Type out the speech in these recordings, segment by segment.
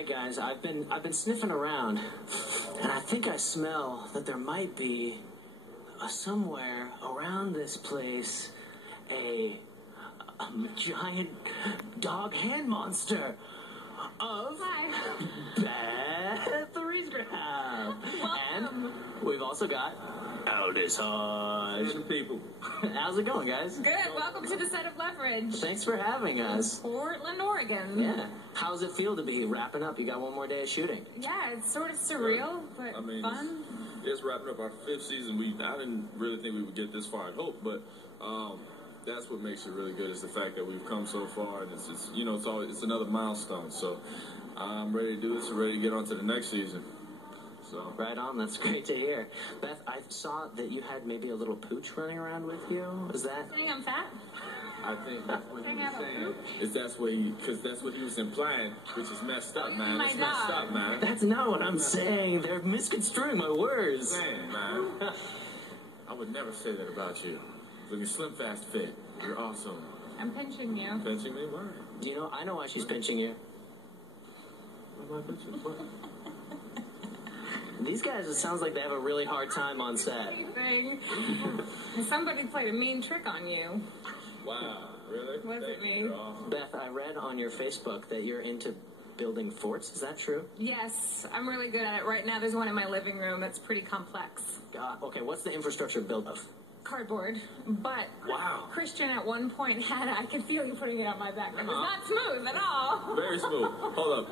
right, guys, I've been sniffing around, and I think I smell that there might be somewhere around this place a giant dog hand monster of Beth Riesgraf. And we've also got Aldis Hodge. People. How's it going, guys? Good. Welcome to the set of Leverage. Thanks for having us. Portland, Oregon. Yeah. How's it feel to be wrapping up? You got one more day of shooting. Yeah, it's sort of surreal, but fun. It's wrapping up our 5th season. I didn't really think we would get this far, I hope, but that's what makes it really good is the fact that we've come so far, and it's another milestone. So I'm ready to do this and ready to get on to the next season. So. Right on. That's great to hear. Beth, I saw that you had maybe a little pooch running around with you. Is that? Saying I'm fat? I think that's what he was saying. Because that's what he was implying, which is messed up, man. It's messed up, man. That's not what I'm saying. They're misconstruing my words. Man, I would never say that about you. Looking slim, fast, fit. You're awesome. I'm pinching you. Pinching me? Why? You know, I know why she's pinching you. Why am I pinching? What? These guys, it sounds like they have a really hard time on set. Somebody played a mean trick on you. Wow, really? Was it me? Awesome. Beth, I read on your Facebook that you're into building forts. Is that true? Yes, I'm really good at it. Right now, there's one in my living room that's pretty complex. Okay, what's the infrastructure built of? Cardboard. But wow. Christian at one point I could feel you putting it on my back. It was not smooth at all. Very smooth. Hold up.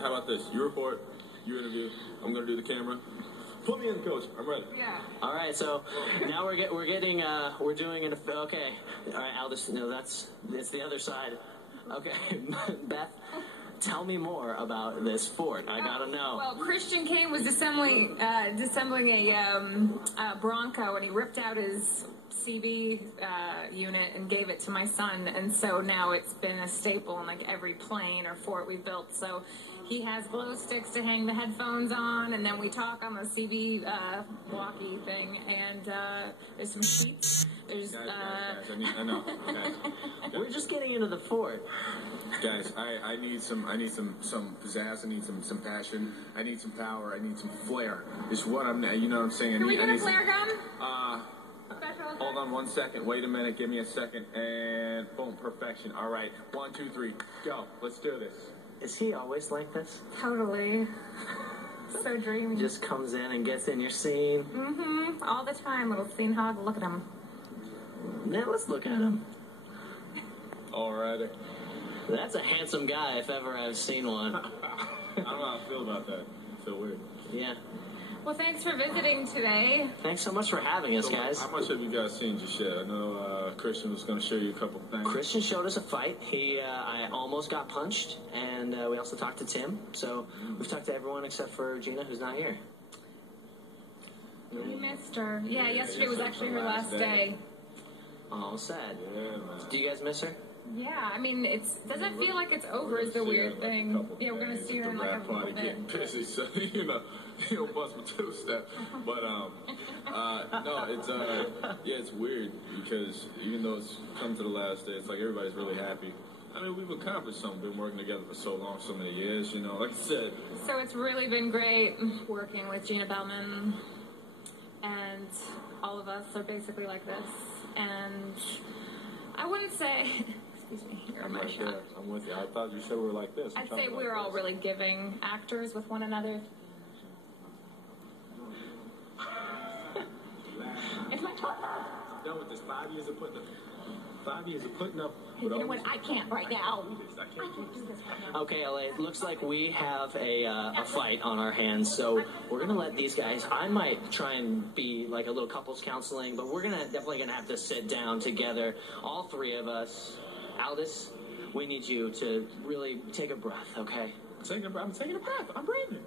how about this? You report, you interview, I'm going to do the camera. Put me in, coach. I'm ready. Yeah. All right, so now we're doing okay. All right, Aldis, it's the other side. Okay, Beth, tell me more about this fort. I gotta know. Well, Christian Kane was disassembling a Bronco, and he ripped out his CB unit and gave it to my son, and so now it's been a staple in like every plane or fort we built. So he has glow sticks to hang the headphones on, and then we talk on the CB walkie thing, and there's some sheets. There's guys, I know. Guys. We're just getting into the fort. Guys, I need some pizzazz. I need some passion. I need some power. I need some flair. It's what you know what I'm saying? Can we get a flare gun? Hold on 1 second. Wait a minute. Give me a second. And boom, perfection. All right. 1, 2, 3. Go. Let's do this. Is he always like this? Totally. So dreamy. Just comes in and gets in your scene. Mm-hmm. All the time, little scene hog. Look at him. Now let's look at him. Alrighty. That's a handsome guy if ever I've seen one. I don't know how I feel about that. I feel weird. Yeah. Well, thanks for visiting today. Thanks so much for having us, guys. How much have you guys seen just yet? I know Christian was going to show you a couple things. Christian showed us a fight. I almost got punched, and we also talked to Tim. So we've talked to everyone except for Gina, who's not here. We missed her. Yeah, yesterday was actually her last day. Oh, sad. Yeah, man. Do you guys miss her? Yeah, I mean, doesn't feel like it's over is the weird thing. Yeah, we're going to see her in like a little bit. Getting busy, so, he'll bust my two-step. But, no, it's weird because even though it's come to the last day, it's like everybody's really happy. I mean, we've accomplished something, been working together for so long, so many years, like I said. So it's really been great working with Gina Bellman, and all of us are basically like this. And I wouldn't say... Excuse me, you're in my shot. I'm with you. I thought you said we were like this. I'd say we're all really giving actors with one another. It's my turn. Done with this 5 years of putting up. 5 years of putting up. You know what? I can't right now. I can't do this right now. Okay, LA, it looks like we have a fight on our hands, so we're going to let these guys, I might try and be like a little couples counseling, but we're definitely going to have to sit down together, all three of us. Aldis, we need you to really take a breath, okay? I'm taking a breath. I'm breathing.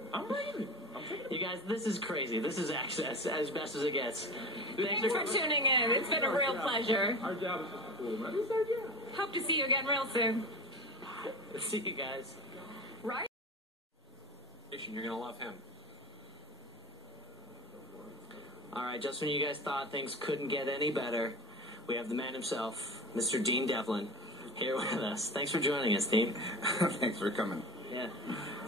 You guys, this is crazy. This is AXS as best as it gets. Thanks for tuning in. It's been a real pleasure. Our job is just a fool, man. It's our job. Hope to see you again real soon. See you guys. Right? You're going to love him. All right, just when you guys thought things couldn't get any better, we have the man himself, Mr. Dean Devlin, here with us. Thanks for joining us, Dean. Thanks for coming. Yeah.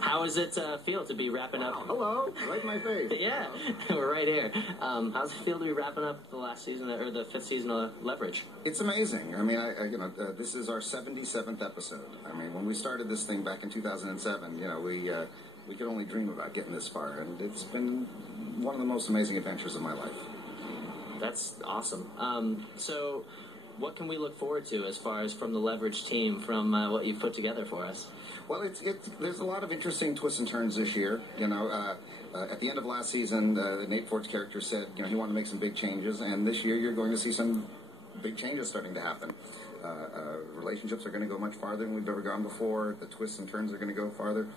How does it feel to be wrapping up? Hello, right in my face. Yeah, we're right here. How's it feel to be wrapping up the last season, or the 5th season of Leverage? It's amazing. I mean, this is our 77th episode. I mean, when we started this thing back in 2007, we could only dream about getting this far, and it's been one of the most amazing adventures of my life. That's awesome. So, what can we look forward to as far as from the Leverage team, from what you've put together for us? Well, there's a lot of interesting twists and turns this year. At the end of last season, Nate Ford's character said, he wanted to make some big changes, and this year you're going to see some big changes starting to happen. Relationships are going to go much farther than we've ever gone before. The twists and turns are going to go farther.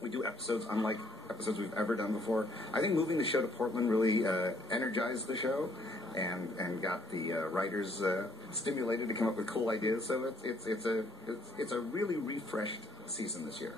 We do episodes unlike episodes we've ever done before. I think moving the show to Portland really energized the show and got the writers stimulated to come up with cool ideas. So it's a really refreshed season this year.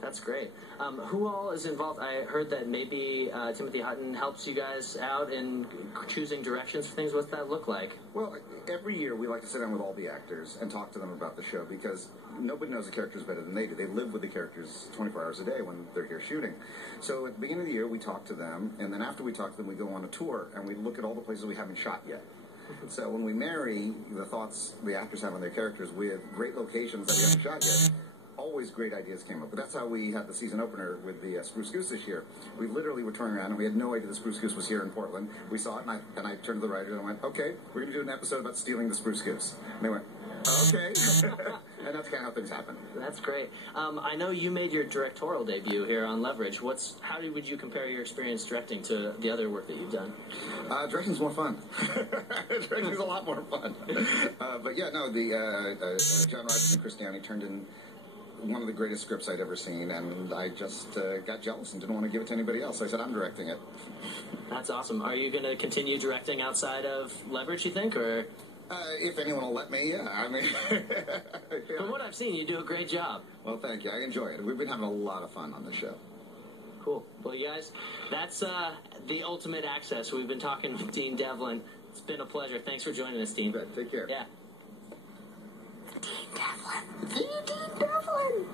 That's great. Who all is involved? I heard that maybe Timothy Hutton helps you guys out in choosing directions for things. What's that look like? Well, every year we like to sit down with all the actors and talk to them about the show, because nobody knows the characters better than they do. They live with the characters 24 hours a day when they're here shooting. So at the beginning of the year, we talk to them, and then after we talk to them, we go on a tour, and we look at all the places we haven't shot yet. So when we marry the thoughts the actors have on their characters with great locations that we haven't shot yet, always great ideas came up. But that's how we had the season opener with the Spruce Goose this year. We literally were touring around, and we had no idea the Spruce Goose was here in Portland. We saw it, and I turned to the writers and I went, okay, we're going to do an episode about stealing the Spruce Goose. And they went, okay. And that's kind of how things happen. That's great. I know you made your directorial debut here on Leverage. How would you compare your experience directing to the other work that you've done? Directing's more fun. Directing's a lot more fun. But yeah, no, John Rogers and Chris Downey turned in one of the greatest scripts I'd ever seen, and I just got jealous and didn't want to give it to anybody else. I said, I'm directing it. That's awesome. Are you going to continue directing outside of Leverage, you think, or? If anyone will let me, yeah. I mean, from what I've seen, you do a great job. Well, thank you. I enjoy it. We've been having a lot of fun on the show. Cool. Well, you guys, that's the ultimate access. We've been talking with Dean Devlin. It's been a pleasure. Thanks for joining us, Dean. Take care. Yeah. Dean Devlin. Dean Devlin.